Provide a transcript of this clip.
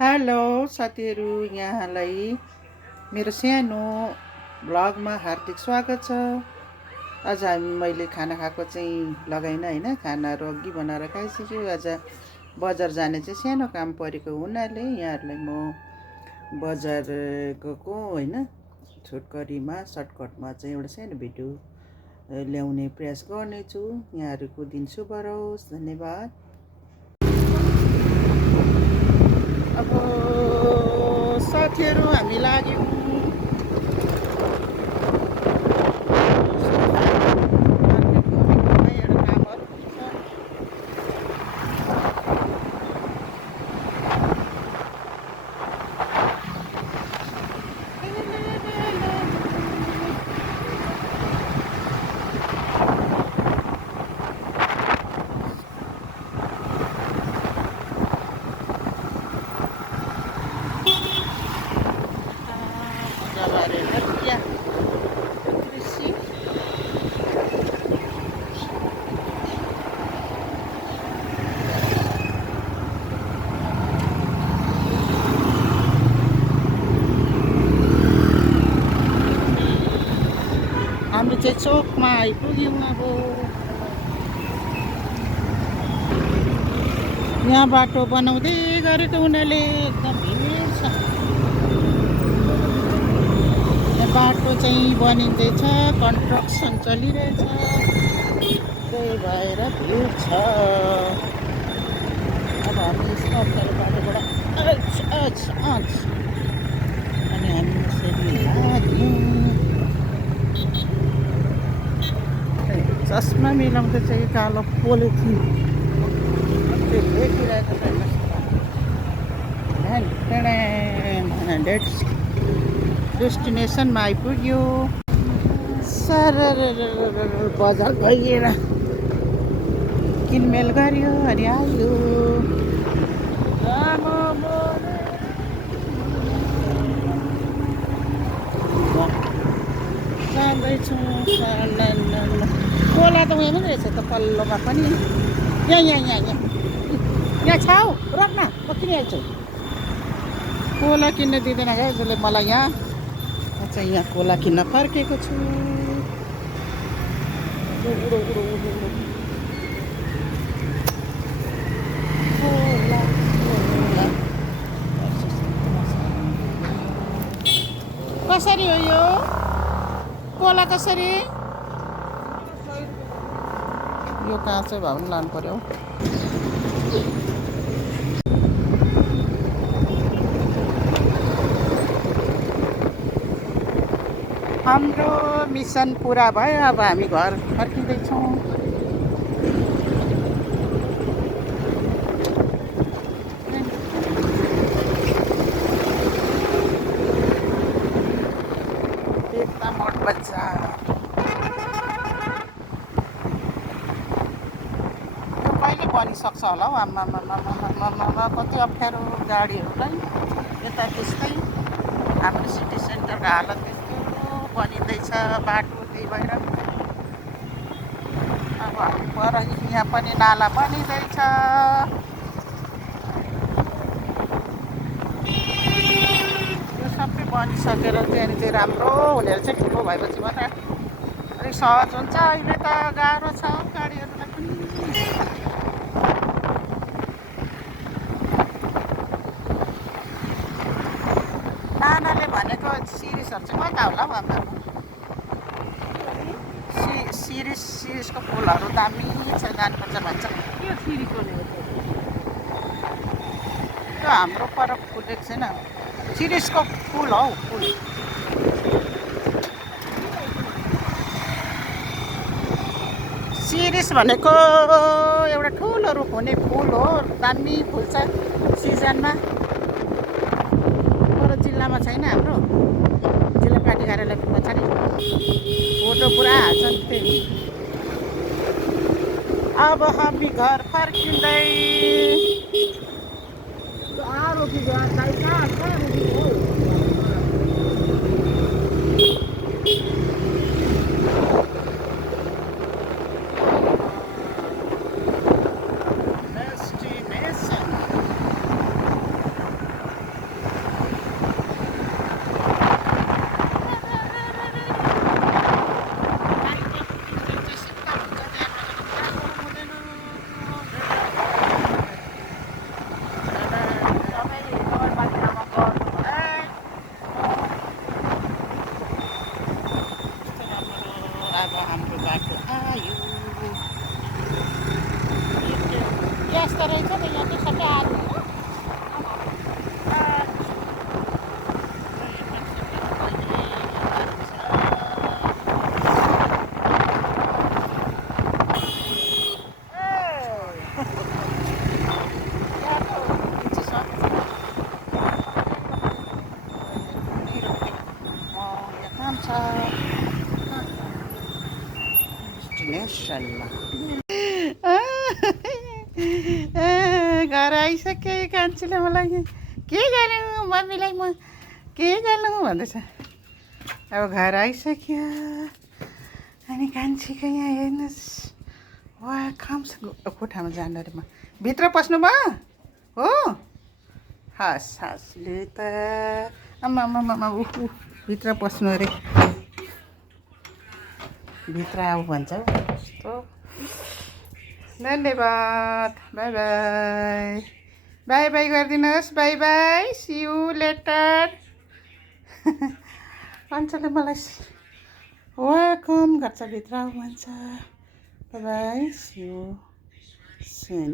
Hello साथीहरू, यहाँलाई मेरो सानो भ्लगमा हार्दिक स्वागत छ। आज मैले खाना खाएको चाहिँ लगाइनँ होइन, खानाहरू अघि बनाएर खाइसक्यो। आज बजार जाने चाहिँ सानो काम परेको हुनाले यहाँहरूलाई म बजार गएको होइन, छोटकरीमा सर्टकटमा चाहिँ एउटा सानो भिडियो ल्याउने प्रयास गर्नेछु। यहाँहरूको दिन शुभ रहोस्। धन्यवाद। अब साथीहरू हामी लाग्यौँ हाम्रो चाहिँ चोकमा आइपुग्यौँ। अब यहाँ बाटो बनाउँदै गरेको हुनाले एकदम भिड छ। यहाँ बाटो चाहिँ बनिँदैछ, कन्स्ट्रक्सन चलिरहेछ, त्यही भएर भिड छ। अब हामी सरकारी बाटोबाट अनि हामी यसरी लाग्यौँ। चस्मा मिलाउँदा चाहिँ कालो पोलिथिन त्यो देखिरहेको छैन। डेस्टिनेसनमा आइपुग्यो। सर बजार भइएर किनमेल गऱ्यो अनि आयो। जाँदैछौँ। कोला त उयो पनि रहेछ त पल्लोमा पनि। यहाँ छ हौ, रोक्न म किनिहाल्छु। कोला किन्न दिँदैन क्या जसले मलाई यहाँ। चाहिँ यहाँ कोला किन्न फर्केको छु। कसरी हो यो कोला? कसरी यो काँचै भए पनि लानु पर्यो। हाम्रो मिसन पुरा भयो। अब हामी घर फर्किँदैछौँ। मोड बजार कहिले बनिसक्छ होला हौ। आमा कति अप्ठ्यारो गाडीहरूलाई। यता त्यस्तै हाम्रो सिटी सेन्टरको हालत त्यस्तो बनिँदैछ बाटो। त्यही भएर अब पर यहाँ पनि नाला बनिँदैछ। यो सबै बनिसकेर त्यहाँनिर राम्रो हुने चाहिँ ठुलो भएपछि मात्रै अलिक सहज हुन्छ। अहिले त गाह्रो छ गाडीहरूलाई पनि। नानाले भनेको सिरिसहरू चाहिँ कता होला हौ? हाम्रो सिरिसको फुलहरू दामी छ, जानुपर्छ भन्छ। के सिरिसको त्यो हाम्रो पर फुलेको छैन। सिरिसको फुल हौ, फुल। सिरिस भनेको एउटा ठुलो रुख हुने फुल हो, दामी फुल्छ सिजनमा। तर जिल्लामा छैन, हाम्रो जिल्ला पार्टी कार्यालय पछाडि फोटो पुरा हाल्छन्। त्यही अब हामी घर फर्किँदै। माशाल्लाह घर आइसके कान्छीले मलाई के गर्नु मम्मीलाई म के गर्नु भन्दैछ। अब घर आइसक्यो अनि कान्छीको यहाँ हेर्नुहोस् वा खाम्स कोठामा जानु अरे म भित्र पस्नु भयो हो हस् हस् लु त आमा भित्र पस्नु अरे भित्र आऊ भन्छ हौ धन्यवाद बाई बाई बाई बाई गरिदिनुहोस् bye bye see you later कान्छीले मलाई वेलकम गर्छ भित्र आऊ भन्छ bye bye see you soon